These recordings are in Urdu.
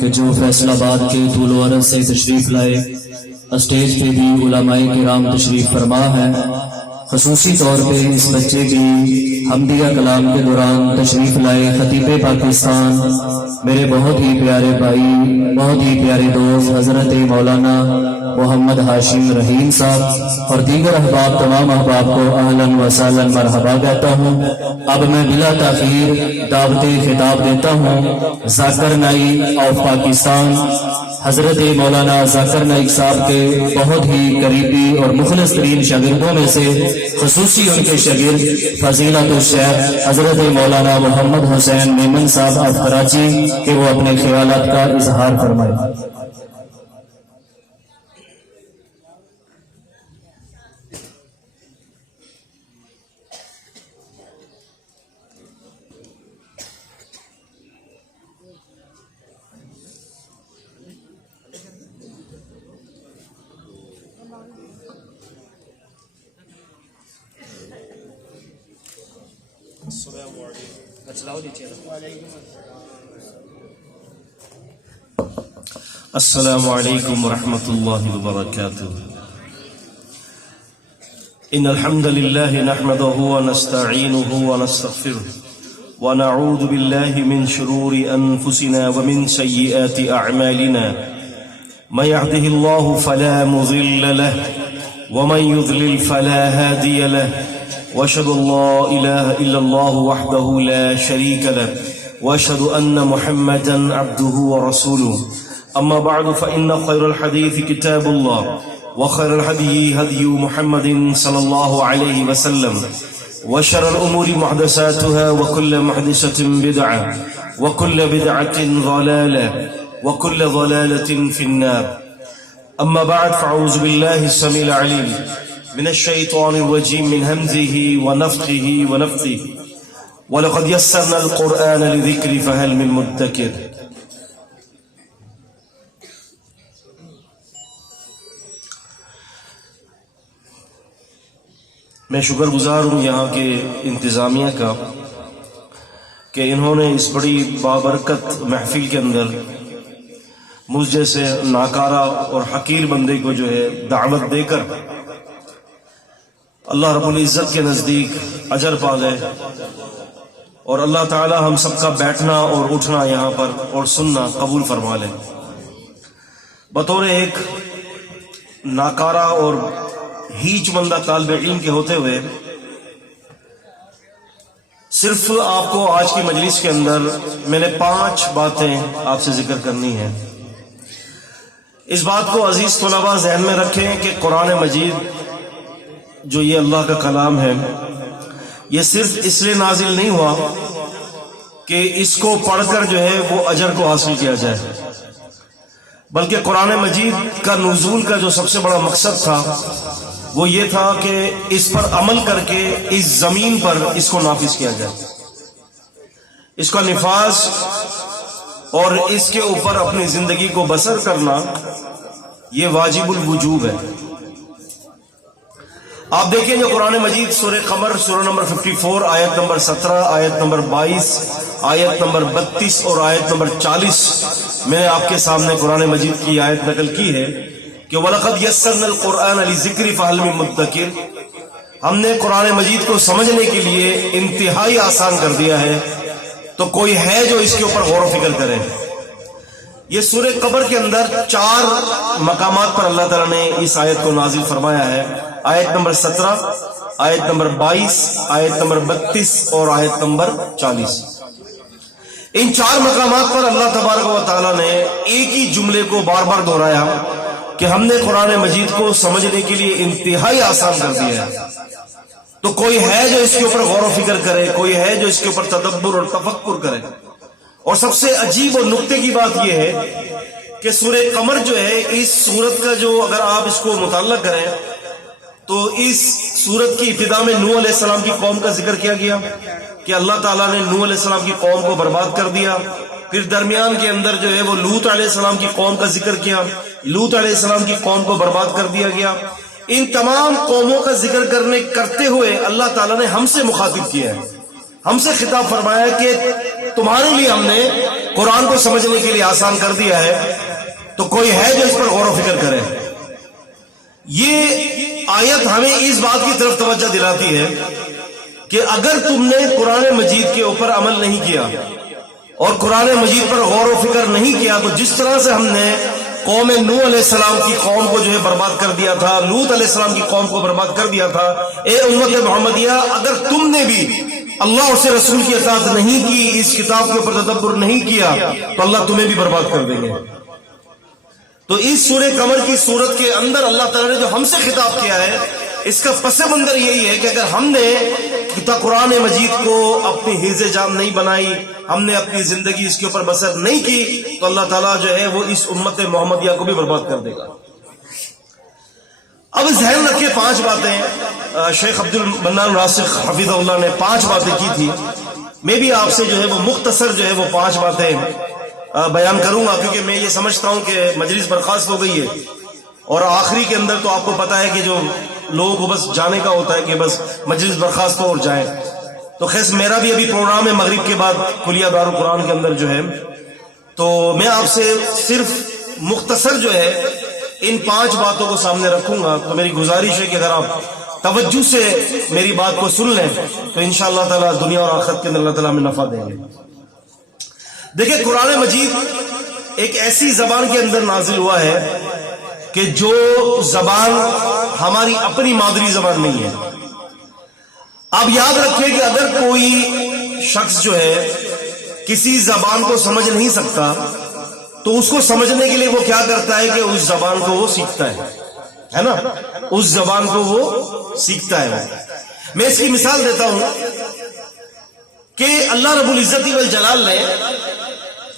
کہ جو فیصل آباد کے طول و عرض سے تشریف لائے، اسٹیج پہ بھی علماء کرام تشریف فرما ہے، خصوصی طور پہ اس بچے کی حمدیہ کلام کے دوران تشریف لائے خطیب پاکستان میرے بہت ہی پیارے بھائی، بہت ہی پیارے دوست حضرت مولانا محمد ہاشم رحیم صاحب اور دیگر احباب، تمام احباب کو اہلاً و سہلاً مرحبا کہتا ہوں۔ اب میں بلا تاخیر دعوت خطاب دیتا ہوں ذاکر نائی آف پاکستان، حضرت مولانا ذاکر نائک صاحب کے بہت ہی قریبی اور مخلص ترین شاگردوں میں سے، خصوصی ان کے شاگرد فضیلت الشیخ حضرت مولانا محمد حسین میمن صاحب آف کراچی، کہ وہ اپنے خیالات کا اظہار فرمائے۔ السلام علیکم ورحمۃ اللہ وبرکاتہ۔ ان الحمد للہ نحمده ونستعینه ونستغفره ونعوذ باللہ من شرور انفسنا ومن سیئات اعمالنا، من يهده الله فلا مضل له ومن يضلل فلا هادي له، واشهد ان لا اله الا الله وحده لا شريك له، واشهد ان محمدا عبده ورسوله، اما بعد فان خير الحديث كتاب الله، وخير الهدي هدي محمد صلى الله عليه وسلم، وشر الامور محدثاتها وكل محدثة بدعة وكل بدعة ضلالة وكل ضلالة في النار، اما بعد فاعوذ بالله السميع العليم من الشيطان الرجيم من همزه ونفخه ونفثه، ولقد يسرنا القرآن للذكر فهل من مدكر۔ میں شکر گزار ہوں یہاں کے انتظامیہ کا کہ انہوں نے اس بڑی بابرکت محفل کے اندر مجھ جیسے ناکارہ اور حقیر بندے کو جو ہے دعوت دے کر اللہ رب العزت کے نزدیک اجر پا گئے، اور اللہ تعالی ہم سب کا بیٹھنا اور اٹھنا یہاں پر اور سننا قبول فرما لے۔ بطور ایک ناکارہ اور ہیچ بندہ طالب علم کے ہوتے ہوئے صرف آپ کو آج کی مجلس کے اندر میں نے 5 باتیں آپ سے ذکر کرنی ہیں۔ اس بات کو عزیز طلباء ذہن میں رکھیں کہ قرآن مجید جو یہ اللہ کا کلام ہے، یہ صرف اس لیے نازل نہیں ہوا کہ اس کو پڑھ کر جو ہے وہ اجر کو حاصل کیا جائے، بلکہ قرآن مجید کا نزول کا جو سب سے بڑا مقصد تھا وہ یہ تھا کہ اس پر عمل کر کے اس زمین پر اس کو نافذ کیا جائے، اس کا نفاذ اور اس کے اوپر اپنی زندگی کو بسر کرنا یہ واجب الوجوب ہے۔ آپ دیکھیں جو قرآن مجید سورہ قمر سورہ نمبر 54 آیت نمبر 17 آیت نمبر 22 آیت نمبر 32 اور آیت نمبر 40 میں نے آپ کے سامنے قرآن مجید کی آیت نقل کی ہے کہ وَلَقَدْ يَسَّرْنَا الْقُرْآنَ لِلذِّكْرِ فَهَلْ مِن مُدَّكِرٍ، ہم نے قرآن مجید کو سمجھنے کے لیے انتہائی آسان کر دیا ہے، تو کوئی ہے جو اس کے اوپر غور و فکر کرے۔ یہ سورہ قمر کے اندر 4 مقامات پر اللہ تعالیٰ نے اس آیت کو نازل فرمایا ہے، آیت نمبر 17 آیت نمبر 22 آیت نمبر 32 اور آیت نمبر 40۔ ان 4 مقامات پر اللہ تبارک و تعالیٰ نے ایک ہی جملے کو بار بار دہرایا کہ ہم نے قرآن مجید کو سمجھنے کے لیے انتہائی آسان کر دیا ہے، تو کوئی ہے جو اس کے اوپر غور و فکر کرے، کوئی ہے جو اس کے اوپر تدبر اور تفکر کرے۔ اور سب سے عجیب اور نکتے کی بات یہ ہے کہ سورہ قمر جو ہے، اس سورت کا جو اگر آپ اس کو مطالعہ کریں تو اس سورت کی ابتدا میں نوح علیہ السلام کی قوم کا ذکر کیا گیا کہ اللہ تعالیٰ نے نوح علیہ السلام کی قوم کو برباد کر دیا۔ پھر درمیان کے اندر جو ہے وہ لوط علیہ السلام کی قوم کا ذکر کیا، لوط علیہ السلام کی قوم کو برباد کر دیا گیا۔ ان تمام قوموں کا ذکر کرتے ہوئے اللہ تعالیٰ نے ہم سے مخاطب کیا ہے، ہم سے خطاب فرمایا کہ تمہارے لیے ہم نے قرآن کو سمجھنے کے لیے آسان کر دیا ہے، تو کوئی ہے جو اس پر غور و فکر کرے۔ یہ آیت ہمیں اس بات کی طرف توجہ دلاتی ہے کہ اگر تم نے قرآن مجید کے اوپر عمل نہیں کیا اور قرآن مجید پر غور و فکر نہیں کیا، تو جس طرح سے ہم نے قوم نوح علیہ السلام کی قوم کو جو ہے برباد کر دیا تھا، لوط علیہ السلام کی قوم کو برباد کر دیا تھا، اے امت محمدیہ اگر تم نے بھی اللہ اور اس رسول کی اطاعت نہیں کی، اس کتاب کے اوپر تدبر نہیں کیا، تو اللہ تمہیں بھی برباد کر دیں گے۔ تو اس سورہ قمر کی صورت کے اندر اللہ تعالیٰ نے جو ہم سے خطاب کیا ہے، اس کا پس منظر یہی ہے کہ اگر ہم نے قرآن مجید کو اپنی حرز جان نہیں بنائی، ہم نے اپنی زندگی اس کے اوپر بسر نہیں کی، تو اللہ تعالیٰ جو ہے وہ اس امت محمدیہ کو بھی برباد کر دے گا۔ اب ذہن رکھے 5 باتیں شیخ عبد المنان راسخ حفظہ اللہ نے 5 باتیں کی تھی، میں بھی آپ سے جو ہے وہ مختصر جو ہے وہ 5 باتیں بیان کروں گا، کیونکہ میں یہ سمجھتا ہوں کہ مجلس برخاست ہو گئی ہے اور آخری کے اندر تو آپ کو پتا ہے کہ جو لوگوں کو بس جانے کا ہوتا ہے کہ بس مجلس برخاست ہو اور جائیں۔ تو خیس میرا بھی ابھی پروگرام ہے مغرب کے بعد کلیہ دارالقرآن کے اندر جو ہے، تو میں آپ سے صرف مختصر جو ہے ان 5 باتوں کو سامنے رکھوں گا۔ تو میری گزارش ہے کہ اگر آپ توجہ سے میری بات کو سن لیں تو انشاءاللہ تعالیٰ دنیا اور آخرت کے اندر اللہ تعالیٰ ہمیں نفع دیں گے۔ دیکھیں، قرآن مجید ایک ایسی زبان کے اندر نازل ہوا ہے کہ جو زبان ہماری اپنی مادری زبان نہیں ہے۔ آپ یاد رکھیں کہ اگر کوئی شخص جو ہے کسی زبان کو سمجھ نہیں سکتا تو اس کو سمجھنے کے لیے وہ کیا کرتا ہے کہ اس زبان کو وہ سیکھتا ہے نا، اس زبان کو وہ سیکھتا ہے۔ میں اس کی مثال دیتا ہوں کہ اللہ رب العزت والجلال نے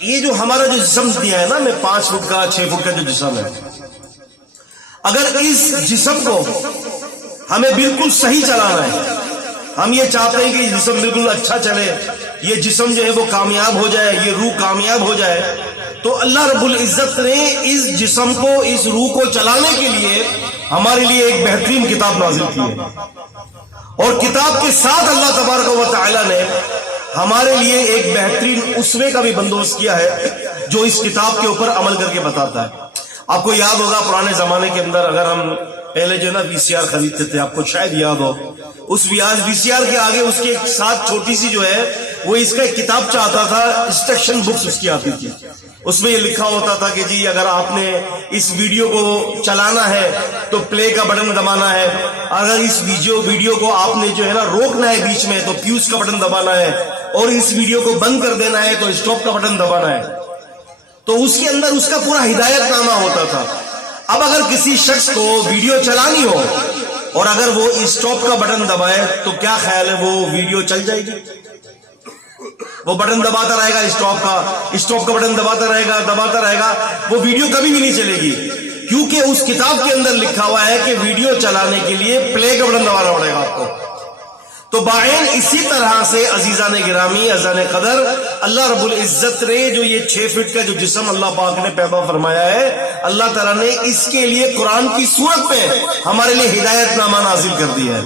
یہ جو ہمارا جو جسم دیا ہے نا، میں 5 فٹ کا 6 فٹ کا جو جسم ہے، اگر اس جسم کو ہمیں بالکل صحیح چلانا ہے، ہم یہ چاہتے ہیں کہ یہ جسم بالکل اچھا چلے، یہ جسم جو ہے وہ کامیاب ہو جائے، یہ روح کامیاب ہو جائے، تو اللہ رب العزت نے اس جسم کو، اس روح کو چلانے کے لیے ہمارے لیے ایک بہترین کتاب نازل کی ہے، اور کتاب کے ساتھ اللہ تبارک و تعالی نے ہمارے لیے ایک بہترین اسوے کا بھی بندوبست کیا ہے جو اس کتاب کے اوپر عمل کر کے بتاتا ہے۔ آپ کو یاد ہوگا پرانے زمانے کے اندر اگر ہم پہلے جو نا VCR خریدتے تھے، آپ کو شاید یاد ہو، اس VCR کے آگے اس کے ساتھ چھوٹی سی جو ہے وہ اس کا ایک کتاب چاہتا تھا، انسٹرکشن بکس اس کی آتی تھی، اس میں یہ لکھا ہوتا تھا کہ جی اگر آپ نے اس ویڈیو کو چلانا ہے تو پلے کا بٹن دبانا ہے، اگر اس ویڈیو کو آپ نے جو ہے نا روکنا ہے بیچ میں تو پیوز کا بٹن دبانا ہے، اور اس ویڈیو کو بند کر دینا ہے تو اسٹاپ کا بٹن دبانا ہے۔ تو اس کے اندر اس کا پورا ہدایت نامہ ہوتا تھا۔ اب اگر کسی شخص کو ویڈیو چلانی ہو اور اگر وہ اسٹاپ کا بٹن دبائے تو کیا خیال ہے، وہ ویڈیو چل جائے گی؟ وہ بٹن دباتا رہے گا، اسٹاپ کا بٹن دباتا رہے گا، وہ ویڈیو کبھی بھی نہیں چلے گی، کیونکہ اس کتاب کے اندر لکھا ہوا ہے کہ ویڈیو چلانے کے لیے پلے کا بٹن دبانا پڑے گا آپ کو۔ تو بائن اسی طرح سے عزیزان گرامی، عزیزان قدر، اللہ رب العزت نے جو یہ 6 فٹ کا جو جسم اللہ پاک نے پیدا فرمایا ہے، اللہ تعالیٰ نے اس کے لیے قرآن کی صورت میں ہمارے لیے ہدایت نامہ نازل کر دیا ہے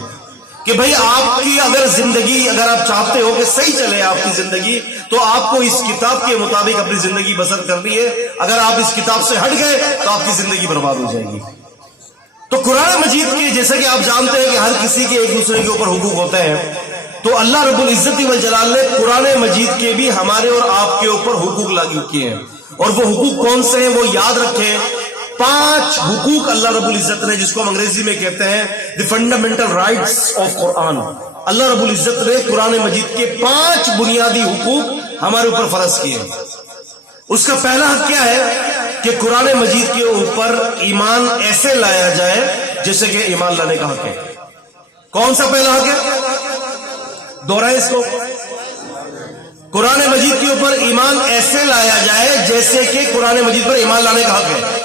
کہ بھئی آپ کی اگر زندگی، اگر آپ چاہتے ہو کہ صحیح چلے آپ کی زندگی، تو آپ کو اس کتاب کے مطابق اپنی زندگی بسر کرنی ہے۔ اگر آپ اس کتاب سے ہٹ گئے تو آپ کی زندگی برباد ہو جائے گی۔ تو قرآن مجید کے جیسے کہ آپ جانتے ہیں کہ ہر کسی کے ایک دوسرے کے اوپر حقوق ہوتے ہیں، تو اللہ رب العزت والجلال نے قرآن مجید کے بھی ہمارے اور آپ کے اوپر حقوق لاگو کیے ہیں، اور وہ حقوق کون سے ہیں وہ یاد رکھیں۔ 5 حقوق اللہ رب العزت نے، جس کو ہم انگریزی میں کہتے ہیں دی فنڈامنٹل رائٹس آف قرآن، اللہ رب العزت نے قرآن مجید کے 5 بنیادی حقوق ہمارے اوپر فرض کیے ہیں۔ اس کا پہلا حق کیا ہے کہ قرآن مجید کے اوپر ایمان ایسے لایا جائے جیسے کہ ایمان لانے کا حق ہے۔ کون سا پہلا حق ہے؟ دوہرائیں اس کو، قرآن مجید کے اوپر ایمان ایسے لایا جائے جیسے کہ قرآن مجید پر ایمان لانے کا حق ہے۔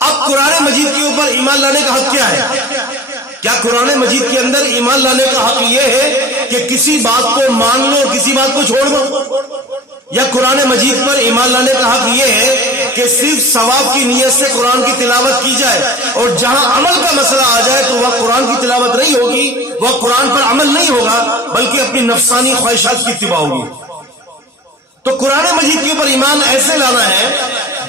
اب قرآن مجید کے اوپر ایمان لانے کا حق کیا ہے؟ کیا قرآن مجید کے اندر ایمان لانے کا حق یہ ہے کہ کسی بات کو مان لو اور کسی بات کو چھوڑ دو؟ یا قرآن مجید پر ایمان لانے کا حق یہ ہے کہ صرف ثواب کی نیت سے قرآن کی تلاوت کی جائے اور جہاں عمل کا مسئلہ آ جائے تو وہ قرآن کی تلاوت نہیں ہوگی, وہ قرآن پر عمل نہیں ہوگا, بلکہ اپنی نفسانی خواہشات کی اتباع ہوگی. تو قرآن مجید کے اوپر ایمان ایسے لانا ہے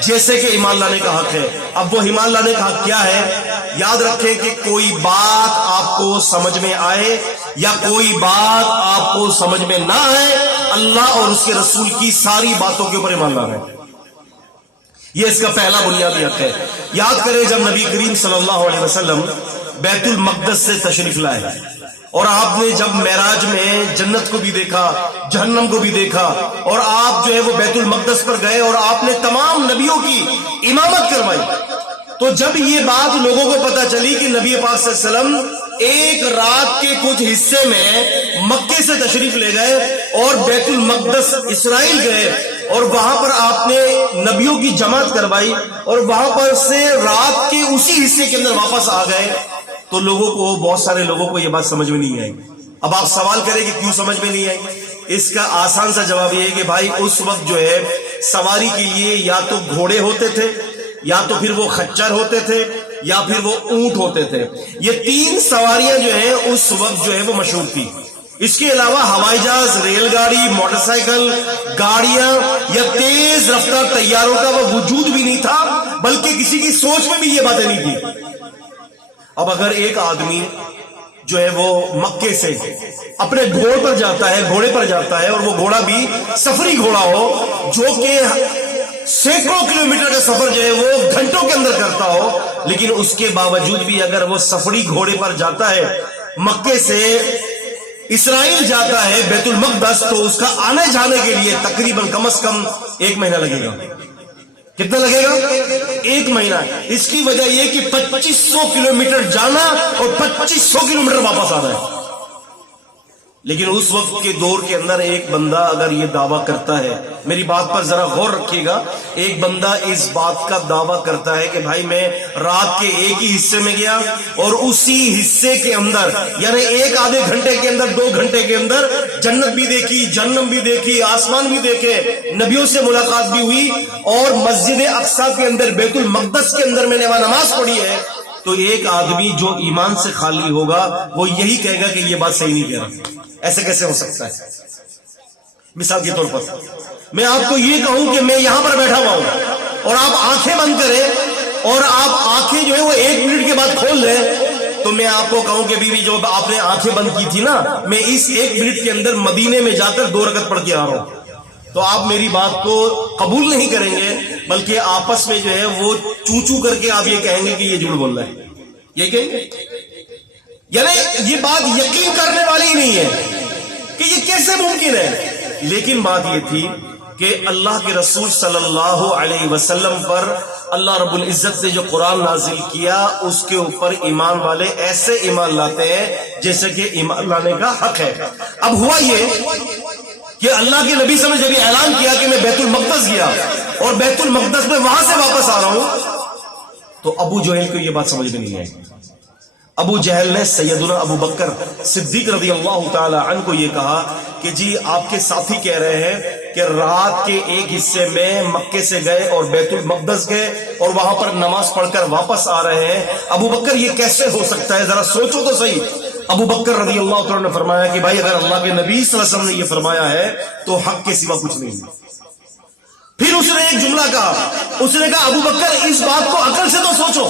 جیسے کہ ایمان لانے کا حق ہے. اب وہ ایمان لانے کا حق کیا ہے؟ یاد رکھیں کہ کوئی بات آپ کو سمجھ میں آئے یا کوئی بات آپ کو سمجھ میں نہ آئے, اللہ اور اس کے رسول کی ساری باتوں کے اوپر ایمان لانا ہے. یہ اس کا پہلا بنیادی حق ہے. یاد کریں جب نبی کریم صلی اللہ علیہ وسلم بیت المقدس سے تشریف لائے اور آپ نے جب معراج میں جنت کو بھی دیکھا, جہنم کو بھی دیکھا, اور آپ جو ہے وہ بیت المقدس پر گئے اور آپ نے تمام نبیوں کی امامت کروائی, تو جب یہ بات لوگوں کو پتا چلی کہ نبی پاک صلی اللہ علیہ وسلم ایک رات کے کچھ حصے میں مکے سے تشریف لے گئے اور بیت المقدس اسرائیل گئے اور وہاں پر آپ نے نبیوں کی جماعت کروائی اور وہاں پر سے رات کے اسی حصے کے اندر واپس آ گئے, تو لوگوں کو, بہت سارے لوگوں کو یہ بات سمجھ میں نہیں آئی. اب آپ سوال کریں کہ کیوں سمجھ میں نہیں آئی؟ اس کا آسان سا جواب یہ ہے کہ بھائی اس وقت جو ہے سواری کے لیے یا تو گھوڑے ہوتے تھے, یا تو پھر وہ خچر ہوتے تھے, یا پھر وہ اونٹ ہوتے تھے. یہ تین سواریاں جو ہیں اس وقت جو ہے وہ مشہور تھی. اس کے علاوہ ہوائی جہاز, ریل گاڑی, موٹر سائیکل, گاڑیاں یا تیز رفتار طیاروں کا وہ وجود بھی نہیں تھا, بلکہ کسی کی سوچ میں بھی یہ باتیں نہیں تھی. اب اگر ایک آدمی جو ہے وہ مکے سے اپنے گھوڑے پر جاتا ہے اور وہ گھوڑا بھی سفری گھوڑا ہو جو کہ سینکڑوں کلومیٹر کا سفر جو ہے وہ گھنٹوں کے اندر کرتا ہو, لیکن اس کے باوجود بھی اگر وہ سفری گھوڑے پر جاتا ہے مکے سے اسرائیل جاتا ہے بیت المقدس, تو اس کا آنے جانے کے لیے تقریباً کم از کم 1 مہینہ لگے گا. کتنا لگے گا؟ 1 مہینہ. اس کی وجہ یہ کہ 2500 کلومیٹر جانا اور 2500 کلومیٹر واپس آنا ہے. لیکن اس وقت کے دور کے اندر ایک بندہ اگر یہ دعویٰ کرتا ہے, میری بات پر ذرا غور رکھیے گا, ایک بندہ اس بات کا دعویٰ کرتا ہے کہ بھائی میں رات کے ایک ہی حصے میں گیا اور اسی حصے کے اندر یعنی 1 آدھے گھنٹے کے اندر 2 گھنٹے کے اندر جنت بھی دیکھی, جہنم بھی دیکھی, آسمان بھی دیکھے, نبیوں سے ملاقات بھی ہوئی اور مسجد اقصی کے اندر بیت المقدس کے اندر میں نے وہاں نماز پڑھی ہے, تو ایک آدمی جو ایمان سے خالی ہوگا وہ یہی کہے گا کہ یہ بات صحیح نہیں کہہ رہا. ایسے کیسے ہو سکتا ہے؟ مثال کے طور پر میں آپ کو یہ کہوں کہ میں یہاں پر بیٹھا ہوا ہوں اور آپ آنکھیں بند کریں اور آپ آنکھیں جو ہے وہ 1 منٹ کے بعد کھول لیں, تو میں آپ کو کہوں کہ بیوی جو آپ نے آنکھیں بند کی تھی نا, میں اس 1 منٹ کے اندر مدینے میں جا کر 2 رکعت پڑھ کے آ رہا ہوں, تو آپ میری بات کو قبول نہیں کریں گے, بلکہ آپس میں جو ہے وہ چوں چوں کر کے آپ یہ کہیں گے کہ یہ جھوٹ بول رہا ہے. یہ کہیں گے یعنی یہ بات یقین کرنے والی ہی نہیں ہے کہ یہ کیسے ممکن ہے. لیکن بات یہ تھی کہ اللہ کے رسول صلی اللہ علیہ وسلم پر اللہ رب العزت نے جو قرآن نازل کیا اس کے اوپر ایمان والے ایسے ایمان لاتے ہیں جیسے کہ ایمان لانے کا حق ہے. اب ہوا یہ کہ اللہ کے نبی صلی اللہ علیہ وسلم نے جب اعلان کیا کہ میں بیت المقدس گیا اور بیت المقدس میں وہاں سے واپس آ رہا ہوں, تو ابو جہل کو یہ بات سمجھ میں نہیں آئی. ابو جہل نے سیدنا ابو بکر صدیق رضی اللہ تعالی عنہ کو یہ کہا کہ جی آپ کے ساتھی کہہ رہے ہیں کہ رات کے ایک حصے میں مکے سے گئے اور بیت المقدس گئے اور وہاں پر نماز پڑھ کر واپس آ رہے ہیں. ابو بکر یہ کیسے ہو سکتا ہے, ذرا سوچو تو صحیح. ابو بکر رضی اللہ تعالی عنہ نے فرمایا کہ بھائی اگر اللہ کے نبی صلی اللہ علیہ وسلم نے یہ فرمایا ہے تو حق کے سوا کچھ نہیں. پھر اس نے ایک جملہ کہا, اس نے کہا ابو بکر اس بات کو عقل سے تو سوچو,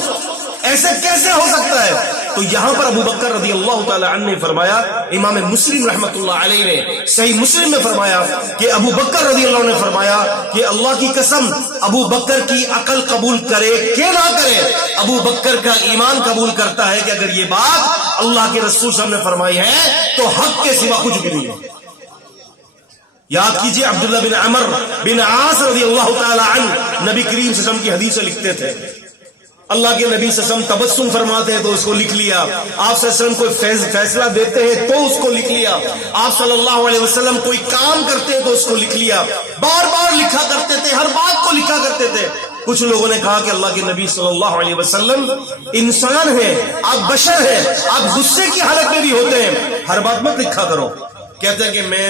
ایسے کیسے ہو سکتا ہے؟ تو یہاں پر ابو بکر رضی اللہ تعالی عنہ نے فرمایا, امام مسلم رحمۃ اللہ علیہ نے صحیح مسلم میں فرمایا کہ ابو بکر رضی اللہ عنہ نے فرمایا کہ اللہ کی قسم ابو بکر کی عقل قبول کرے کہ نہ کرے, ابو بکر کا ایمان قبول کرتا ہے کہ اگر یہ بات اللہ کے رسول صلی اللہ علیہ وسلم نے فرمائی ہے تو حق کے سوا کچھ بھی نہیں ہے. یاد کیجئے عبداللہ بن عمر بن عاص رضی اللہ تعالی عنہ نبی کریم صلی اللہ علیہ وسلم کی حدیث لکھتے تھے, اللہ کے نبی صلی اللہ علیہ وسلم تبسم فرماتے ہیں تو اس کو لکھ لیا, آپ صلی اللہ علیہ وسلم کوئی فیصلہ دیتے ہیں تو اس کو لکھ لیا, آپ صلی اللہ علیہ وسلم کوئی کام کرتے ہیں تو اس کو لکھ لیا, بار بار لکھا کرتے تھے, ہر بات کو لکھا کرتے تھے. کچھ لوگوں نے کہا کہ اللہ کے نبی صلی اللہ علیہ وسلم انسان ہیں, آپ بشر ہیں, آپ غصے کی حالت میں بھی ہوتے ہیں, ہر بات مت لکھا کرو. کہتے ہیں کہ میں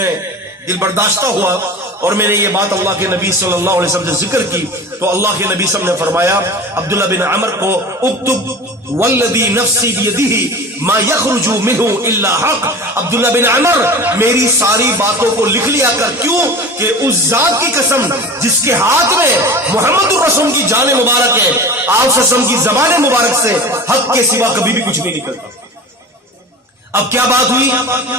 دل برداشتہ ہوا اور میں نے یہ بات اللہ کے نبی صلی اللہ علیہ وسلم سے ذکر کی تو اللہ کے نبی صلی اللہ علیہ وسلم نے فرمایا عبداللہ بن عمر کو اکتب والذی نفسی بیدہ ما یخرج منہ الا حق. عبداللہ بن عمر میری ساری باتوں کو لکھ لیا کر. کیوں کہ اس ذات کی قسم جس کے ہاتھ میں محمد الرسول کی جان مبارک ہے, آپ صلی اللہ علیہ وسلم کی زبان مبارک سے حق کے سوا کبھی بھی کچھ نہیں نکلتا. اب کیا بات ہوئی؟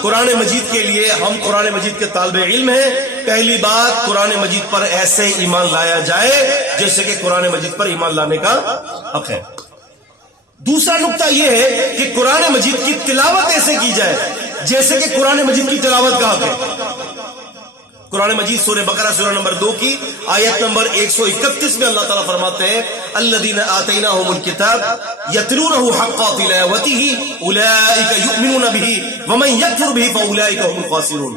قرآن مجید کے لیے ہم قرآن مجید کے طالب علم ہیں. پہلی بات قرآن مجید پر ایسے ایمان لایا جائے جیسے کہ قرآن مجید پر ایمان لانے کا حق ہے. دوسرا نقطہ یہ ہے کہ قرآن مجید کی تلاوت ایسے کی جائے جیسے کہ قرآن مجید کی تلاوت کا حق ہے. قرآن مجید سورہ بقرہ سورہ نمبر 2 کی آیت نمبر 131 میں اللہ تعالیٰ فرماتے ہیں الذین آتیناہم الکتاب یتلونہ حق تلاوتہ اولئک یؤمنون بہ ومن یکفر بہ فاولئک هم الخاسرون.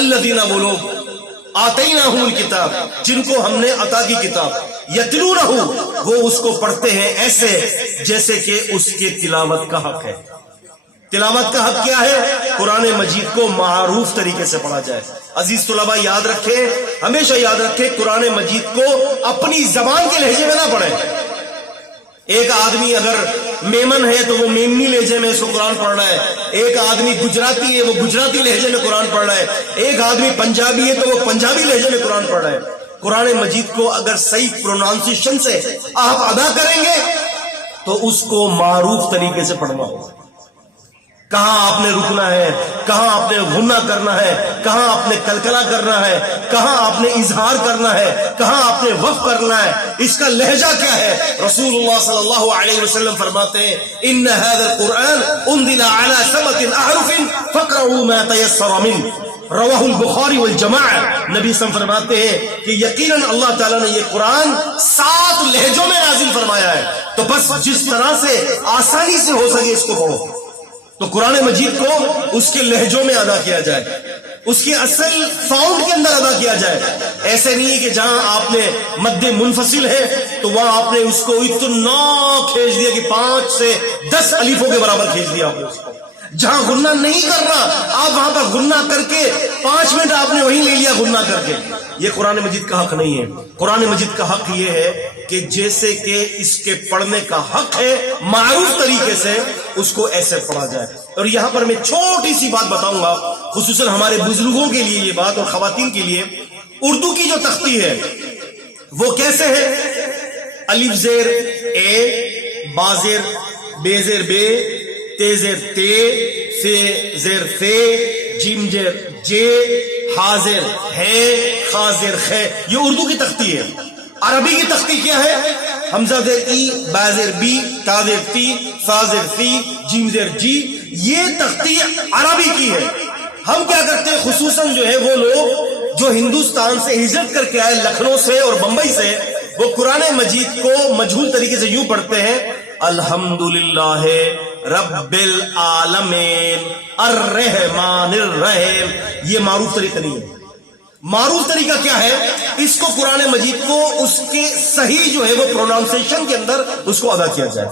الذین وہ لوگ آتیناہم الکتاب جن کو ہم نے عطا کی کتاب یتلونہ وہ اس کو پڑھتے ہیں ایسے جیسے کہ اس کے تلاوت کا حق ہے. تلاوت کا حق کیا ہے؟ قرآن مجید کو معروف طریقے سے پڑھا جائے. عزیز طلباء یاد رکھیں, ہمیشہ یاد رکھیں, قرآن مجید کو اپنی زبان کے لہجے میں نہ پڑھیں. ایک آدمی اگر میمن ہے تو وہ میمنی لہجے میں اس کو قرآن پڑھ رہا ہے, ایک آدمی گجراتی ہے وہ گجراتی لہجے میں قرآن پڑھ رہا ہے, ایک آدمی پنجابی ہے تو وہ پنجابی لہجے میں قرآن پڑھ رہا ہے. قرآن مجید کو اگر صحیح پرونانسیشن سے آپ ادا کریں گے تو اس کو معروف طریقے سے پڑھنا ہوگا. کہاں آپ نے رکنا ہے, کہاں آپ نے غنہ کرنا ہے, کہاں آپ نے کلکلا کرنا ہے, کہاں آپ نے اظہار کرنا ہے, کہاں آپ نے وقف کرنا ہے, اس کا لہجہ کیا ہے. رسول اللہ صلی اللہ علیہ وسلم فرماتے ہیں ان هذا القرآن انزل على 7 احرف فاقرؤوا ما تيسر منه رواہ البخاری والجماعہ. نبی صلی اللہ علیہ وسلم فرماتے ہیں کہ یقیناً اللہ تعالیٰ نے یہ قرآن 7 لہجوں میں نازل فرمایا ہے, تو بس جس طرح سے آسانی سے ہو سکے اس کو پڑھو. تو قرآن مجید کو اس کے لہجوں میں ادا کیا جائے, اس کی اصل ساؤنڈ کے اندر ادا کیا جائے. ایسے نہیں ہے کہ جہاں آپ نے مد منفصل ہے تو وہاں آپ نے اس کو اتنا کھینچ دیا کہ 5 سے 10 الفوں کے برابر کھینچ دیا آپ نے اس کو. جہاں غنہ نہیں کرنا آپ وہاں پر غنہ کر کے 5 منٹ آپ نے وہیں لے لیا غنہ کر کے. یہ قرآن مجید کا حق نہیں ہے. قرآن مجید کا حق یہ ہے کہ جیسے کہ اس کے پڑھنے کا حق ہے معروف طریقے سے اس کو ایسے پڑھا جائے. اور یہاں پر میں چھوٹی سی بات بتاؤں گا, خصوصاً ہمارے بزرگوں کے لیے یہ بات اور خواتین کے لیے. اردو کی جو تختی ہے وہ کیسے ہے؟ الف زیر اے, با زیر بے زیر بے, تے زیر تے, فے زیر فے, جیم زیر جے, ہا زیر ہے, خا زیر خے. یہ اردو کی تختی ہے. عربی کی تختی کیا ہے؟ حمزہ زیر ای, با زیر بی, تا زیر تی, فا زیر فی, جیم زیر جی. یہ تختی عربی کی ہے. ہم کیا کرتے ہیں خصوصاً جو ہے وہ لوگ جو ہندوستان سے ہجرت کر کے آئے لکھنؤ سے اور بمبئی سے, وہ قرآن مجید کو مجہول طریقے سے یوں پڑھتے ہیں الحمدللہ رب العالمین الرحمن الرحیم. یہ معروف طریقہ نہیں ہے. معروف طریقہ کیا ہے؟ اس کو قرآن مجید کو اس کے صحیح جو ہے وہ پرونانسیشن کے اندر اس کو ادا کیا جائے.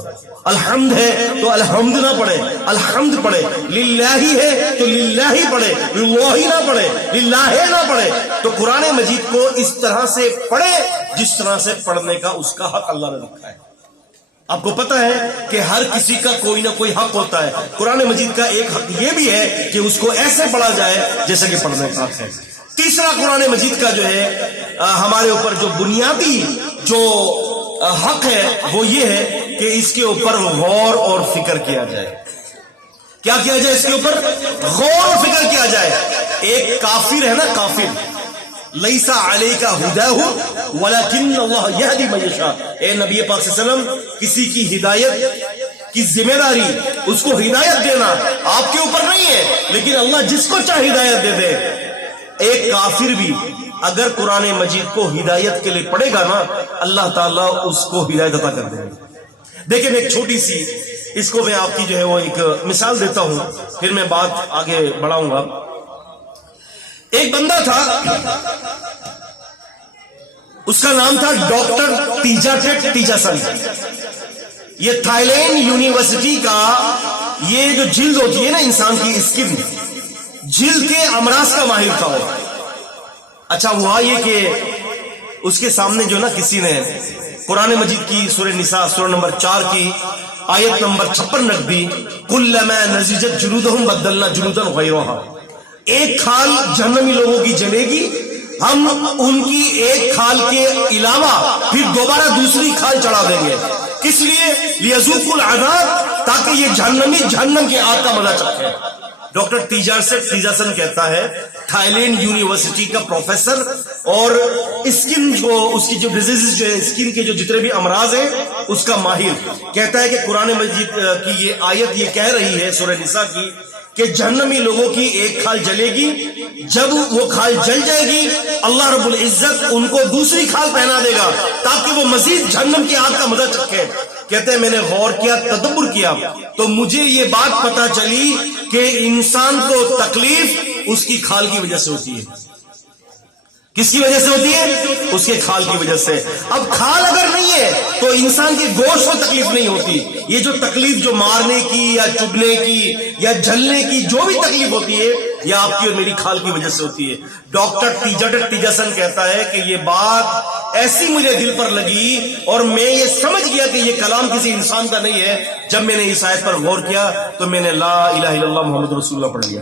الحمد ہے تو الحمد نہ پڑھے, الحمد پڑھے. للہ ہے تو للہ پڑھے, للہ نہ پڑھے, للہ نہ پڑھے. تو قرآن مجید کو اس طرح سے پڑھے جس طرح سے پڑھنے کا اس کا حق اللہ نے رکھا ہے. آپ کو پتا ہے کہ ہر کسی کا کوئی نہ کوئی حق ہوتا ہے. قرآن مجید کا ایک حق یہ بھی ہے کہ اس کو ایسے پڑھا جائے جیسے کہ پڑھنے کا حق ہے. تیسرا قرآن مجید کا جو ہے ہمارے اوپر جو بنیادی جو حق ہے وہ یہ ہے کہ اس کے اوپر غور اور فکر کیا جائے. کیا کیا جائے؟ اس کے اوپر غور اور فکر کیا جائے. ایک کافر ہے نا, کافر, لیسا علیکہ ہداہ ولکن اللہ یہدی من یشاء. اے نبی پاک صلی اللہ علیہ وسلم, کسی کی ہدایت کی ذمہ داری اس کو ہدایت دینا آپ کے اوپر نہیں ہے, لیکن اللہ جس کو چاہے ہدایت دے دے. ایک کافر بھی اگر قرآن مجید کو ہدایت کے لیے پڑھے گا نا, اللہ تعالیٰ اس کو ہدایت عطا کر دے گا. دیکھیں میں ایک چھوٹی سی اس کو میں آپ کی جو ہے وہ ایک مثال دیتا ہوں, پھر میں بات آگے بڑھاؤں گا. ایک بندہ تھا, اس کا نام تھا ڈاکٹر تیجا تیجاسن. یہ تھائی لینڈ یونیورسٹی کا یہ جو جلد ہوتی ہے نا انسان کی اسکن, جلد کے امراض کا ماہر تھا وہ. اچھا ہوا یہ کہ اس کے سامنے جو نا کسی نے قرآن مجید کی سورہ نساء سورہ نمبر 4 کی آیت نمبر 56 رکھ دی، کلما نضجت جلودہم بدلنا جلودا غیرہا، ایک کھال جہنمی لوگوں کی جلے گی، ہم ان کی ایک کھال کے علاوہ پھر دوبارہ دوسری کھال چڑھا دیں گے، کس لیے؟ لیذوقوا العذاب، تاکہ یہ جہنمی جہنم کی آگ کا مزہ چکھے۔ ڈاکٹر تیجاسن کہتا ہے، تھائی لینڈ یونیورسٹی کا پروفیسر اور اسکن جو اس کی جو ڈیزیز جو ہے اسکن کے جو جتنے بھی امراض ہیں اس کا ماہر کہتا ہے کہ قرآن مجید کی یہ آیت یہ کہہ رہی ہے سورہ نساء کی کہ جہنمی لوگوں کی ایک کھال جلے گی، جب وہ کھال جل جائے گی اللہ رب العزت ان کو دوسری کھال پہنا دے گا تاکہ وہ مزید جہنم کی آگ کا مزہ چکھے۔ کہتے ہیں میں نے غور کیا، تدبر کیا تو مجھے یہ بات پتا چلی کہ انسان کو تکلیف اس کی کھال کی وجہ سے ہوتی ہے۔ کس کی وجہ سے ہوتی ہے؟ اس کے کھال کی وجہ سے۔ اب کھال اگر نہیں ہے تو انسان کے گوشت کو تکلیف نہیں ہوتی۔ یہ جو تکلیف جو مارنے کی یا چبھنے کی یا جلنے کی جو بھی تکلیف ہوتی ہے یہ آپ کی اور میری کھال کی وجہ سے ہوتی ہے۔ ڈاکٹر تیجاسن کہتا ہے کہ یہ بات ایسی مجھے دل پر لگی اور میں یہ سمجھ گیا کہ یہ کلام کسی انسان کا نہیں ہے۔ جب میں نے اس آیت پر غور کیا تو میں نے لا الہ الا اللہ محمد رسول اللہ پڑھ لیا،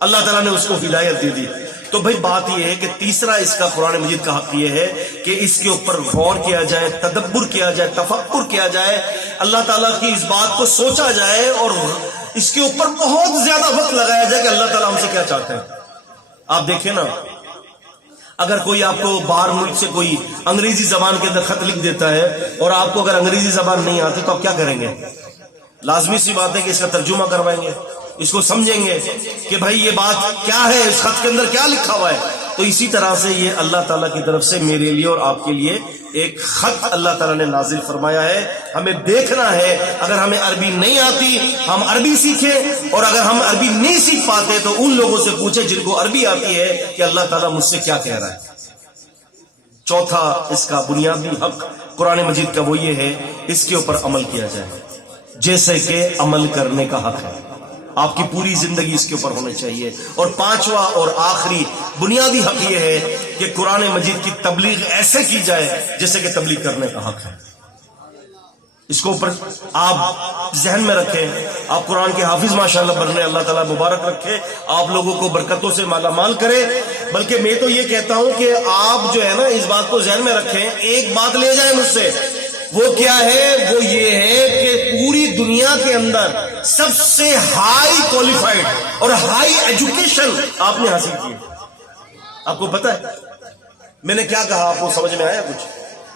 اللہ تعالیٰ نے اس کو ہدایت دے دی۔ تو بھائی بات یہ ہے کہ تیسرا اس کا قرآن مجید کا حق یہ ہے کہ اس کے اوپر غور کیا جائے، تدبر کیا جائے، تفکر کیا جائے، اللہ تعالیٰ کی اس بات کو سوچا جائے اور اس کے اوپر بہت زیادہ وقت لگایا جائے کہ اللہ تعالیٰ ہم سے کیا چاہتے ہیں۔ آپ دیکھیں نا، اگر کوئی آپ کو باہر ملک سے کوئی انگریزی زبان کے اندر خط لکھ دیتا ہے اور آپ کو اگر انگریزی زبان نہیں آتی تو آپ کیا کریں گے؟ لازمی سی بات ہے کہ اس کا ترجمہ کروائیں گے، اس کو سمجھیں گے کہ بھائی یہ بات کیا ہے، اس خط کے اندر کیا لکھا ہوا ہے۔ تو اسی طرح سے یہ اللہ تعالیٰ کی طرف سے میرے لیے اور آپ کے لیے ایک خط اللہ تعالیٰ نے نازل فرمایا ہے۔ ہمیں دیکھنا ہے، اگر ہمیں عربی نہیں آتی ہم عربی سیکھیں، اور اگر ہم عربی نہیں سیکھ پاتے تو ان لوگوں سے پوچھیں جن کو عربی آتی ہے کہ اللہ تعالیٰ مجھ سے کیا کہہ رہا ہے۔ چوتھا اس کا بنیادی حق قرآن مجید کا وہ یہ ہے اس کے اوپر عمل کیا جائے، جیسے کہ عمل کرنے کا حق ہے۔ آپ کی پوری زندگی اس کے اوپر ہونا چاہیے۔ اور پانچواں اور آخری بنیادی حق یہ ہے کہ قرآن مجید کی تبلیغ ایسے کی جائے جیسے کہ تبلیغ کرنے کا حق ہے۔ اس کو اوپر آپ ذہن میں رکھیں۔ آپ قرآن کے حافظ ماشاءاللہ بن رہے ہیں، اللہ تعالیٰ مبارک رکھے، آپ لوگوں کو برکتوں سے مالا مال کرے۔ بلکہ میں تو یہ کہتا ہوں کہ آپ جو ہے نا اس بات کو ذہن میں رکھیں، ایک بات لے جائیں مجھ سے، وہ کیا ہے؟ وہ یہ ہے کہ پوری دنیا کے اندر سب سے ہائی کوالیفائڈ اور ہائی ایجوکیشن آپ نے حاصل کی ہے۔ آپ کو پتا ہے میں نے کیا کہا؟ آپ کو سمجھ میں آیا کچھ؟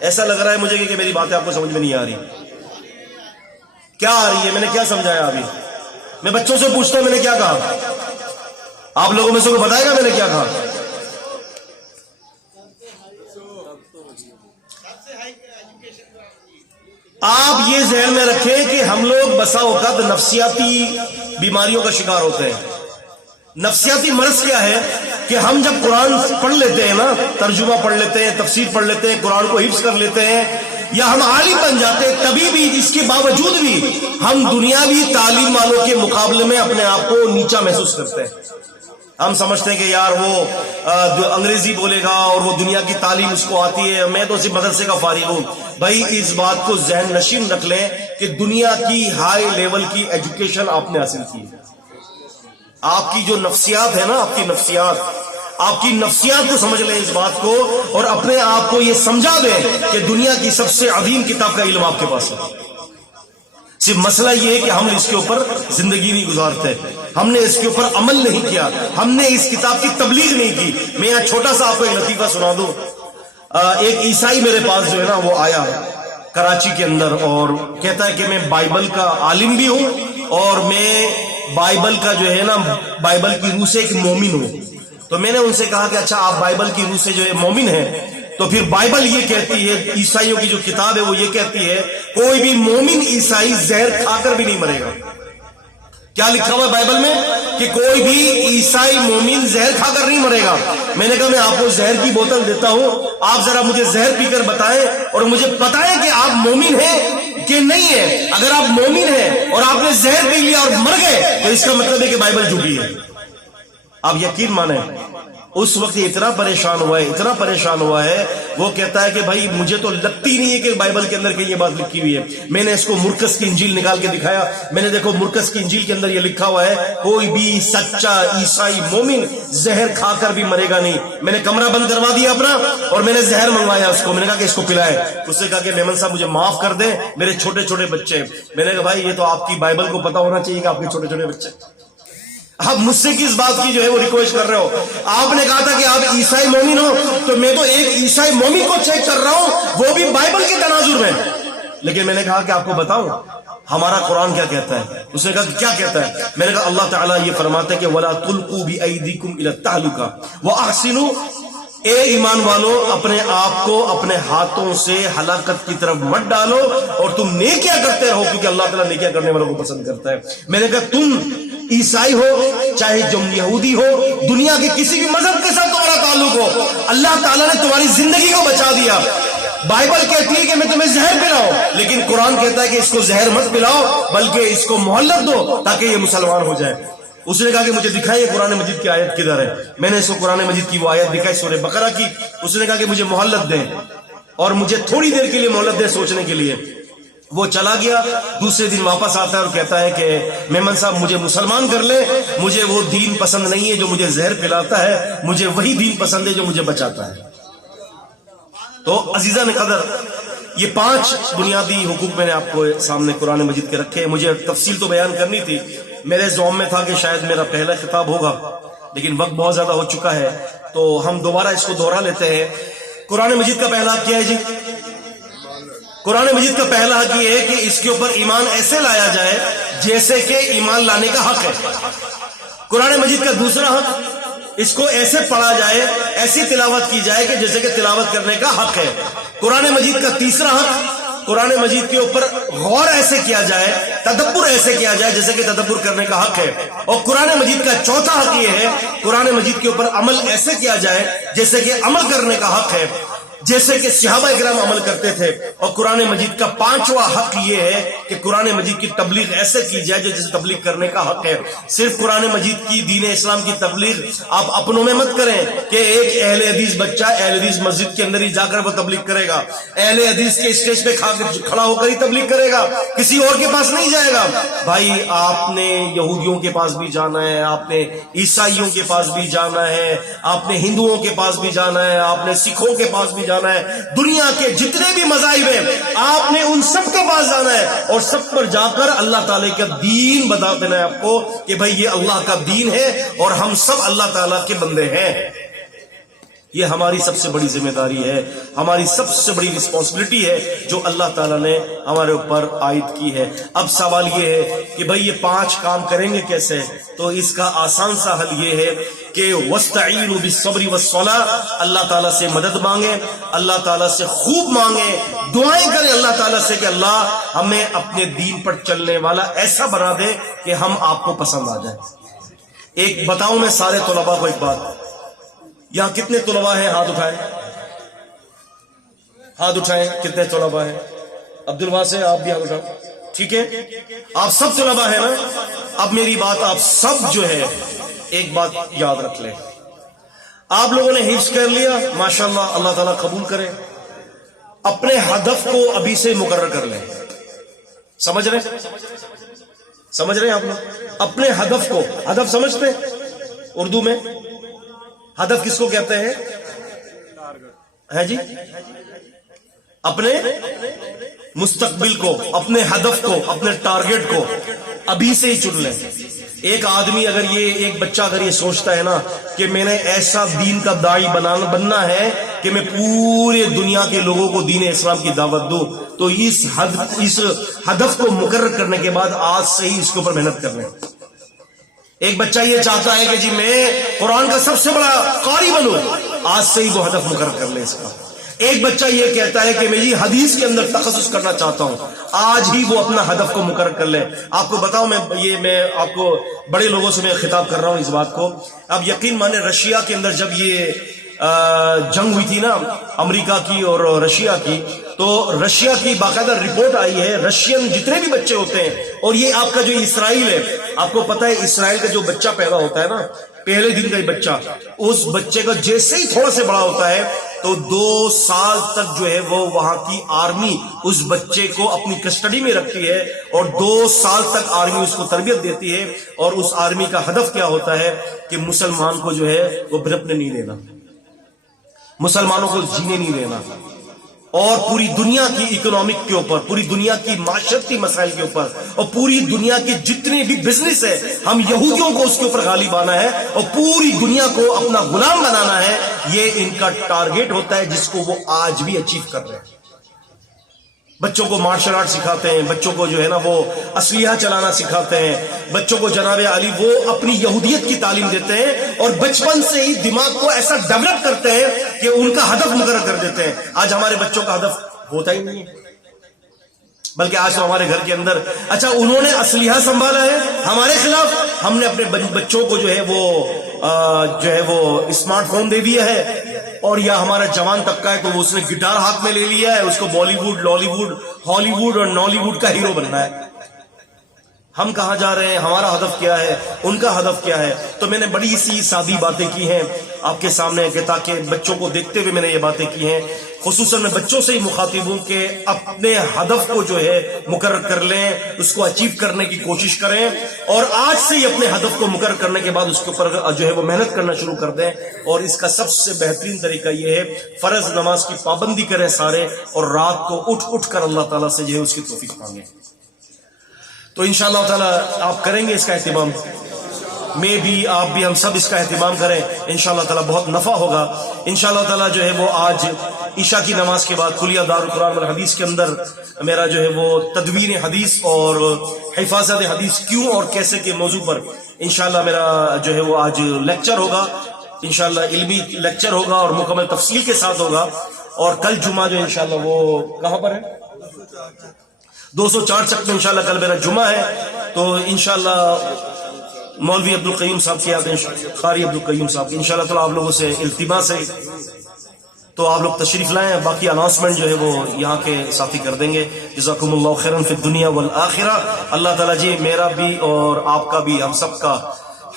ایسا لگ رہا ہے مجھے کہ میری باتیں آپ کو سمجھ میں نہیں آ رہی۔ کیا آ رہی ہے؟ میں نے کیا سمجھایا ابھی؟ میں بچوں سے پوچھتا ہوں میں نے کیا کہا؟ آپ لوگوں میں سے کوئی بتائے گا میں نے کیا کہا؟ آپ یہ ذہن میں رکھیں کہ ہم لوگ بسا اوقات نفسیاتی بیماریوں کا شکار ہوتے ہیں۔ نفسیاتی مرض کیا ہے کہ ہم جب قرآن پڑھ لیتے ہیں نا، ترجمہ پڑھ لیتے ہیں، تفسیر پڑھ لیتے ہیں، قرآن کو حفظ کر لیتے ہیں یا ہم عالم بن جاتے ہیں، تبھی بھی اس کے باوجود بھی ہم دنیاوی تعلیم والوں کے مقابلے میں اپنے آپ کو نیچا محسوس کرتے ہیں۔ ہم سمجھتے ہیں کہ یار وہ انگریزی بولے گا اور وہ دنیا کی تعلیم اس کو آتی ہے، میں تو صرف مدرسے کا فارغ ہوں۔ بھائی اس بات کو ذہن نشین رکھ لیں کہ دنیا کی ہائی لیول کی ایجوکیشن آپ نے حاصل کی ہے۔ آپ کی جو نفسیات ہے نا، آپ کی نفسیات کو سمجھ لیں اس بات کو، اور اپنے آپ کو یہ سمجھا دیں کہ دنیا کی سب سے عظیم کتاب کا علم آپ کے پاس ہے۔ صرف مسئلہ یہ ہے کہ ہم اس کے اوپر زندگی نہیں گزارتے، ہم نے اس کے اوپر عمل نہیں کیا، ہم نے اس کتاب کی تبلیغ نہیں کی۔ میں یہاں چھوٹا سا آپ کو ایک لطیفہ سنا دوں۔ ایک عیسائی میرے پاس جو ہے نا وہ آیا کراچی کے اندر اور کہتا ہے کہ میں بائبل کا عالم بھی ہوں اور میں بائبل کا جو ہے نا بائبل کی روح سے ایک مومن ہوں۔ تو میں نے ان سے کہا کہ اچھا آپ بائبل کی روح سے جو ہے مومن ہیں تو پھر بائبل یہ کہتی ہے، عیسائیوں کی جو کتاب ہے وہ یہ کہتی ہے کوئی بھی مومن عیسائی زہر کھا کر بھی نہیں مرے گا۔ کیا لکھا ہوا ہے بائبل میں؟ کہ کوئی بھی عیسائی مومن زہر کھا کر نہیں مرے گا۔ میں نے کہا میں آپ کو زہر کی بوتل دیتا ہوں، آپ ذرا مجھے زہر پی کر بتائیں اور مجھے بتائیں کہ آپ مومن ہیں کہ نہیں ہے۔ اگر آپ مومن ہیں اور آپ نے زہر پی لیا اور مر گئے تو اس کا مطلب ہے کہ بائبل جھوٹی ہے۔ آپ یقین مانیں اس وقت یہ اتنا پریشان ہوا ہے، اتنا پریشان ہوا ہے، وہ کہتا ہے کہ بھائی مجھے تو لگتی نہیں ہے کہ بائبل کے اندر کہ یہ بات لکھی ہوئی ہے۔ میں نے اس کو مرکز کی انجیل نکال کے دکھایا، میں نے دیکھو مرکز کی انجیل کے اندر یہ لکھا ہوا ہے کوئی بھی سچا عیسائی مومن زہر کھا کر بھی مرے گا نہیں۔ میں نے کمرہ بند کروا دیا اپنا اور میں نے زہر منگوایا اس کو، میں نے کہا کہ اس کو پلائے۔ اس نے کہا کہ میمن صاحب مجھے معاف کر دیں، میرے چھوٹے چھوٹے بچے ہیں۔ میں نے کہا بھائی یہ تو آپ کی بائبل کو پتا ہونا چاہیے کہ آپ کے چھوٹے چھوٹے بچے، آپ مجھ سے کس بات کی جو ہے وہ ریکویسٹ کر رہے ہو؟ آپ نے کہا تھا کہ آپ عیسائی مومن ہو، تو میں تو ایک عیسائی مومن کو چیک کر رہا ہوں، وہ بھی بائبل کے تناظر میں۔ لیکن میں نے کہا کہ آپ کو بتاؤں ہمارا قرآن کیا کہتا ہے؟ اس نے کہا کہ کیا کہتا ہے؟ میں نے کہا اللہ تعالیٰ یہ فرماتا ہے کہ وَلَا تُلْقُوا بِأَيْدِيكُمْ إِلَى التَّهْلُكَةِ وَأَحْسِنُوا، اے ایمان والو اپنے آپ کو اپنے ہاتھوں سے ہلاکت کی طرف مت ڈالو اور تم نیکیاں کرتے رہو، کیونکہ اللہ تعالیٰ نیکیاں کرنے والوں کو پسند کرتا ہے۔ میں نے کہا تم عیسائی ہو چاہے تم یہودی ہو، دنیا کے کسی بھی مذہب کے ساتھ تمہارا تعلق ہو، اللہ تعالیٰ نے تمہاری زندگی کو بچا دیا۔ بائبل کہتی ہے کہ میں تمہیں زہر پلاؤں، لیکن قرآن کہتا ہے کہ اس کو زہر مت پلاؤ بلکہ اس کو مہلت دو تاکہ یہ مسلمان ہو جائے۔ اس نے کہا کہ مجھے دکھائیے قرآن مجید کی آیت کدھر ہے۔ میں نے اس کو قرآن مجید کی وہ آیت دکھائی سورہ بقرہ کی۔ اس نے کہا کہ مجھے مہلت دیں اور مجھے تھوڑی دیر کے لیے مہلت دیں سوچنے کے لیے۔ وہ چلا گیا، دوسرے دن واپس آتا ہے اور کہتا ہے کہ میمن صاحب مجھے مسلمان کر لے، مجھے وہ دین پسند نہیں ہے جو مجھے زہر پلاتا ہے، مجھے وہی دین پسند ہے جو مجھے بچاتا ہے۔ تو عزیزان قدر، یہ 5 بنیادی حقوق میں نے آپ کو سامنے قرآن مجید کے رکھے۔ مجھے تفصیل تو بیان کرنی تھی، میرے ذہن میں تھا کہ شاید میرا پہلا خطاب ہوگا، لیکن وقت بہت زیادہ ہو چکا ہے تو ہم دوبارہ اس کو دوہرا لیتے ہیں۔ قرآن مجید کا پہلا حق کیا ہے جی؟ قرآن مجید کا پہلا حق یہ ہے کہ اس کے اوپر ایمان ایسے لایا جائے جیسے کہ ایمان لانے کا حق ہے۔ قرآن مجید کا دوسرا حق، اس کو ایسے پڑھا جائے، ایسی تلاوت کی جائے کہ جیسے کہ تلاوت کرنے کا حق ہے۔ قرآن مجید کا تیسرا حق، قرآن مجید کے اوپر غور ایسے کیا جائے، تدبر ایسے کیا جائے جیسے کہ تدبر کرنے کا حق ہے۔ اور قرآن مجید کا چوتھا حق یہ ہے قرآن مجید کے اوپر عمل ایسے کیا جائے جیسے کہ عمل کرنے کا حق ہے، جیسے کہ صحابہ اکرام عمل کرتے تھے۔ اور قرآن مجید کا 5واں حق یہ ہے کہ قرآن مجید کی تبلیغ ایسے کی جائے جیسے تبلیغ کرنے کا حق ہے۔ صرف قرآن مجید کی دین اسلام کی تبلیغ آپ اپنوں میں مت کریں کہ ایک اہل حدیث بچہ اہل حدیث مسجد کے اندر ہی جا کر وہ تبلیغ کرے گا، اہل حدیث کے اسٹیج پہ کھڑا ہو کر ہی تبلیغ کرے گا، کسی اور کے پاس نہیں جائے گا۔ بھائی آپ نے یہودیوں کے پاس بھی جانا ہے، آپ نے عیسائیوں کے پاس بھی جانا ہے، آپ نے ہندوؤں کے پاس بھی جانا ہے، آپ نے سکھوں کے پاس بھی جانا ہے، دنیا کے جتنے بھی مذاہب ہیں آپ نے ان سب کے پاس جانا ہے اور سب پر جا کر اللہ تعالیٰ کا دین بتا دینا ہے آپ کو کہ بھائی یہ اللہ کا دین ہے اور ہم سب اللہ تعالیٰ کے بندے ہیں۔ یہ ہماری سب سے بڑی ذمہ داری ہے، ہماری سب سے بڑی رسپانسبلٹی ہے جو اللہ تعالیٰ نے ہمارے اوپر عائد کی ہے۔ اب سوال یہ ہے کہ بھئی یہ 5 کام کریں گے کیسے؟ تو اس کا آسان سا حل یہ ہے کہ وَاسْتَعِينُوا بِالصَّبْرِ وَالصَّلَاةِ، اللہ تعالیٰ سے مدد مانگیں، اللہ تعالیٰ سے خوب مانگیں، دعائیں کریں اللہ تعالیٰ سے کہ اللہ ہمیں اپنے دین پر چلنے والا ایسا بنا دے کہ ہم آپ کو پسند آ جائیں۔ ایک بتاؤں میں سارے طلباء کو ایک بات، یہاں کتنے طلباء ہیں؟ ہاتھ اٹھائیں، ہاتھ اٹھائیں، کتنے طلباء ہیں؟ عبد الواسع آپ بھی ہاتھ اٹھاؤ، ٹھیک ہے؟ آپ سب طلباء ہیں نا؟ اب میری بات آپ سب جو ہے ایک بات یاد رکھ لیں، آپ لوگوں نے حفظ کر لیا ماشاءاللہ، اللہ تعالیٰ قبول کرے، اپنے ہدف کو ابھی سے مقرر کر لیں۔ سمجھ رہے ہیں آپ لوگ؟ اپنے ہدف کو، ہدف سمجھتے ہیں اردو میں؟ ہدف کس کو کہتے ہیں؟ ہے جی، اپنے مستقبل کو، اپنے ہدف کو، اپنے ٹارگٹ کو ابھی سے ہی چن لیں۔ ایک آدمی اگر ایک بچہ اگر یہ سوچتا ہے نا کہ میں نے ایسا دین کا داعی بننا ہے کہ میں پورے دنیا کے لوگوں کو دین اسلام کی دعوت دوں، تو اس ہدف کو مقرر کرنے کے بعد آج سے ہی اس کے اوپر محنت کر لیں۔ ایک بچہ یہ چاہتا ہے کہ جی میں قرآن کا سب سے بڑا قاری بنوں، آج سے ہی وہ ہدف مقرر کر لیں اس کا۔ ایک بچہ یہ کہتا ہے کہ میں یہ حدیث کے اندر تخصص کرنا چاہتا ہوں، آج ہی وہ اپنا ہدف کو مقرر کر لیں۔ آپ کو بتاؤں، میں آپ کو بڑے لوگوں سے میں خطاب کر رہا ہوں اس بات کو، اب یقین مانے رشیا کے اندر جب یہ جنگ ہوئی تھی نا امریکہ کی اور رشیا کی، تو رشیا کی باقاعدہ رپورٹ آئی ہے، رشین جتنے بھی بچے ہوتے ہیں، اور یہ آپ کا جو اسرائیل ہے، آپ کو پتا ہے اسرائیل کا جو بچہ پیدا ہوتا ہے نا، پہلے دن کا ہی بچہ، اس بچے کا جیسے ہی تھوڑا سے بڑا ہوتا ہے تو 2 سال تک جو ہے وہ وہاں کی آرمی اس بچے کو اپنی کسٹڈی میں رکھتی ہے، اور 2 سال تک آرمی اس کو تربیت دیتی ہے، اور اس آرمی کا ہدف کیا ہوتا ہے کہ مسلمان کو جو ہے وہ بھڑکنے نہیں دینا، مسلمانوں کو جینے نہیں دینا، اور پوری دنیا کی اکنامک کے اوپر، پوری دنیا کی معاشرتی مسائل کے اوپر، اور پوری دنیا کے جتنے بھی بزنس ہے ہم یہودیوں کو اس کے اوپر غالب آنا ہے اور پوری دنیا کو اپنا غلام بنانا ہے. یہ ان کا ٹارگیٹ ہوتا ہے جس کو وہ آج بھی اچیو کر رہے ہیں. بچوں کو مارشل آرٹ سکھاتے ہیں، بچوں کو جو ہے نا وہ اسلحہ چلانا سکھاتے ہیں، بچوں کو جناب علی وہ اپنی یہودیت کی تعلیم دیتے ہیں، اور بچپن سے ہی دماغ کو ایسا ڈیولپ کرتے ہیں کہ ان کا ہدف مقرر کر دیتے ہیں. آج ہمارے بچوں کا ہدف ہوتا ہی نہیں ہے، بلکہ آج تو ہمارے گھر کے اندر اچھا انہوں نے اسلحہ سنبھالا ہے ہمارے خلاف، ہم نے اپنے بچوں کو جو ہے وہ اسمارٹ فون دے دیا ہے، اور یا ہمارا جوان طبقہ ہے تو وہ اس نے گٹار ہاتھ میں لے لیا ہے، اس کو بالی ووڈ، لالی ووڈ، ہالی ووڈ اور نالی ووڈ کا ہیرو بننا ہے. ہم کہاں جا رہے ہیں؟ ہمارا ہدف کیا ہے؟ ان کا ہدف کیا ہے؟ تو میں نے بڑی سی سادی باتیں کی ہیں آپ کے سامنے کہ تاکہ بچوں کو دیکھتے ہوئے میں نے یہ باتیں کی ہیں. خصوصاً میں بچوں سے ہی مخاطب ہوں کہ اپنے ہدف کو جو ہے مقرر کر لیں، اس کو اچیو کرنے کی کوشش کریں، اور آج سے ہی اپنے ہدف کو مقرر کرنے کے بعد اس کے اوپر جو ہے وہ محنت کرنا شروع کر دیں. اور اس کا سب سے بہترین طریقہ یہ ہے فرض نماز کی پابندی کریں سارے، اور رات کو اٹھ کر اللہ تعالیٰ سے جو ہے اس کی توفیق مانگیں. تو انشاءاللہ تعالیٰ آپ کریں گے اس کا اہتمام، میں بھی، آپ بھی، ہم سب اس کا اہتمام کریں، انشاءاللہ تعالیٰ بہت نفع ہوگا. انشاءاللہ تعالیٰ جو ہے وہ آج عشاء کی نماز کے بعد کلیہ دار القرآن والحدیث کے اندر میرا جو ہے وہ تدوین حدیث اور حفاظت حدیث کیوں اور کیسے کے موضوع پر انشاءاللہ میرا جو ہے وہ آج لیکچر ہوگا، انشاءاللہ علمی لیکچر ہوگا اور مکمل تفصیل کے ساتھ ہوگا. اور کل جمعہ جو انشاءاللہ وہ کہاں پر ہے؟ 204 چک میں انشاءاللہ کل میرا جمعہ ہے. تو انشاءاللہ مولوی عبدالقیوم صاحب کی یاد ہے، قاری عبدالقیوم صاحب کی، انشاءاللہ تعالیٰ آپ لوگوں سے التماس ہے تو آپ لوگ تشریف لائیں. باقی اناؤنسمنٹ جو ہے وہ یہاں کے ساتھی کر دیں گے. جزاکم اللہ خیرا فی الدنیا والآخرہ. اللہ تعالیٰ جی میرا بھی اور آپ کا بھی، ہم سب کا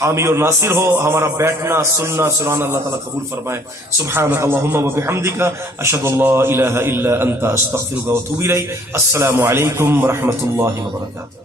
حامی اور ناصر ہو. ہمارا بیٹھنا سننا سنانا اللہ تعالیٰ قبول فرمائے. سبحانک اللہم و بحمدک، اشہد ان لا الہ الا انت، استغفرک و اتوب الیک. السلام علیکم ورحمۃ اللہ وبرکاتہ.